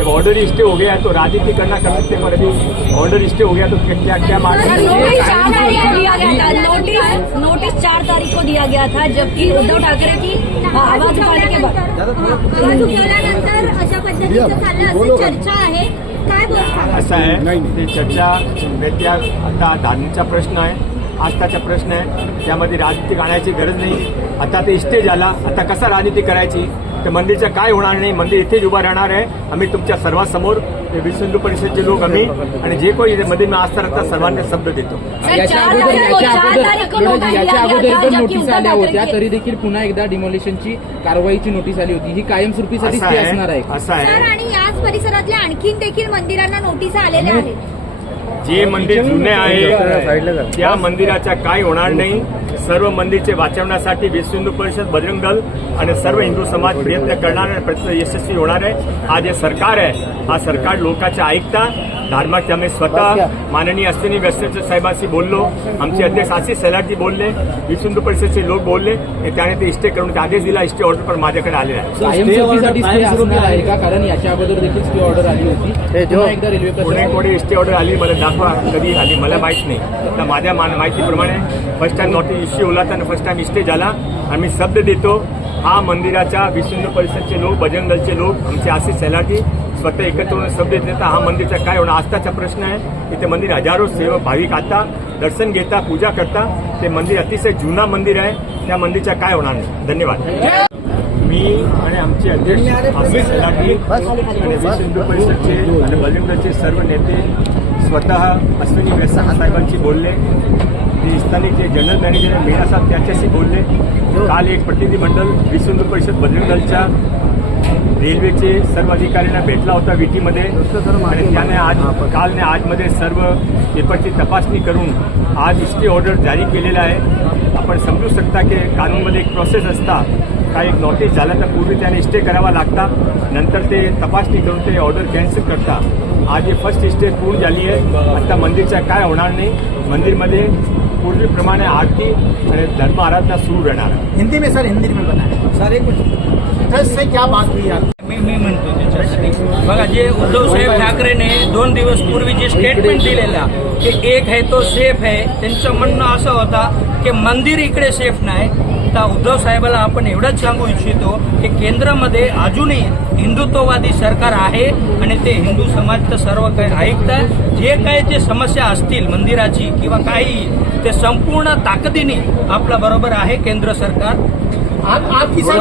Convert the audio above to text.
जब order stay हो गया है तो राजनीति करना कर सकते हैं, पर अभी ऑर्डर स्टे हो गया तो क्या क्या मांग नोटिस 4 तारीख को दिया गया था, जबकि उद्धव ठाकरे की आवाज उठाने के बाद आवाज उठवल्यानंतर अशा पद्धतीचं चाललं असं चर्चा आहे, काय बोलता? असं आहे ते चर्चा व्यत्या आता धारणीचा प्रश्न आहे, आस्थाचा प्रश्न आहे, त्यामध्ये राजनीती आणायची गरज नाही. आता ते स्टे झाला, आता कसा राजनीती करायची, तर मंदिरचं काय होणार नाही, मंदिर इथेच उभा राहणार आहे. आम्ही तुमच्या सर्वांसमोर विश्व हिंदू परिषदेचे लोक आम्ही आणि जे कोणी मंदिर आस्था राहतात सर्वांना शब्द देतो. याच्या अगोदर पण नोटीस आल्या होत्या, तरी देखील पुन्हा एकदा डिमॉलिशनची कारवाईची नोटीस आली होती. ही कायमस्वरूपीसाठी स्टे असणार आहे. असं आहे आणि याच परिसरातल्या आणखीन देखील मंदिरांना नोटीस आलेल्या आहेत. जे मंदिर जुने आहे त्या मंदिराच्या काय होणार नाही. सर्व मंदिरचे वाचवण्यासाठी विश्व हिंदू परिषद, बजरंग दल आणि सर्व हिंदू समाज प्रयत्न करणार आणि प्रयत्न यशस्वी होणार आहे. हा जे सरकार आहे हा सरकार लोकांच्या ऐकता धर्माचे आम्ही स्वतः माननीय अश्विनी वैष्णव साहेबांशी बोललो, आमचे अध्यक्ष आशिष सलाटजी बोलले, विश्व हिंदू परिषदेचे लोक बोलले, त्याने ते स्टे करून आदेश दिला. स्टे ऑर्डर पण माझ्याकडे आले आहे. कायमस्वरूपीसाठी स्टे असणार आहे का? कारण याच्या अगोदर देखील स्टे ऑर्डर आली होती. एकदा रेल्वे पुणे स्टे ऑर्डर आली, मला दाखवा कधी आली, मला माहीत नाही. तर माझ्या माहितीप्रमाणे first time notice issue Hola तर फर्स्ट टाइम स्टे झाला. आम्ही शब्द देतो हा मंदिराच्या विश्व हिंदू परिषदचे लोक, बजरंग दलचे लोक, आमचे आशिष सलाटी स्वतः एकत्र होऊन शब्द देतात. हा मंदिरचा काय होणार आस्थाचा प्रश्न आहे. इथे मंदिर हजारो सेवक भाविक आता दर्शन घेता, पूजा करता. ते मंदिर अतिशय जुना मंदिर आहे, त्या मंदिरचा काय होणार नाही. धन्यवाद. मी आणि आमचे अध्यक्ष आशिष सलाटी आणि विश्व हिंदू परिषदचे आणि बजरंग दलचे सर्व नेते स्वतः अश्विनी वैष्णव साहेबांशी बोलले. ते स्थानिक जे जनरल मॅनेजर आहे मीरा साहेब त्याच्याशी बोलले. काल एक प्रतिनिधिमंडळ विश्व हिंदू परिषद बजरंग दलच्या रेल्वेचे सर्व अधिकाऱ्यांना भेटला होता विटीमध्ये आणि त्याने आजमध्ये सर्व पेपरची तपासणी करून आज स्टे ऑर्डर जारी केलेला आहे. आपण समजू शकता की कानूनमध्ये एक प्रोसेस असता, काय एक नोटीस झाला तर पूर्वी त्याने स्टे करावा लागता, नंतर ते तपासणी करून ते ऑर्डर कॅन्सल करता. आज हे फर्स्ट स्टे पूर्ण झाली आहे. आता मंदिरचा काय होणार नाही. मंदिरमध्ये पूर्वीप्रमाणे आरती आणि धर्म आराधना सुरू राहणार आहे. हिंदी में सर, हिंदी में बनाया सर. एक ट्रस्ट से क्या बात हुई यार? मी म्हणतो त्याच्यासाठी बघा, जे उद्धव साहेब ठाकरेने 2 दिवस पूर्वी जे स्टेटमेंट दिलेला की एक है तो सेफ है, त्यांचं म्हणणं असं होतं की मंदिर इकडे सेफ नाही. तर उद्धव साहेबाला आपण एवढंच सांगू इच्छितो की केंद्रामध्ये अजूनही हिंदुत्ववादी सरकार आहे आणि ते हिंदू समाजचं सर्व काही ऐकतात. जे काही ते समस्या असतील मंदिराची किंवा काही, ते संपूर्ण ताकदीने आपल्या बरोबर आहे केंद्र सरकार. आप किसान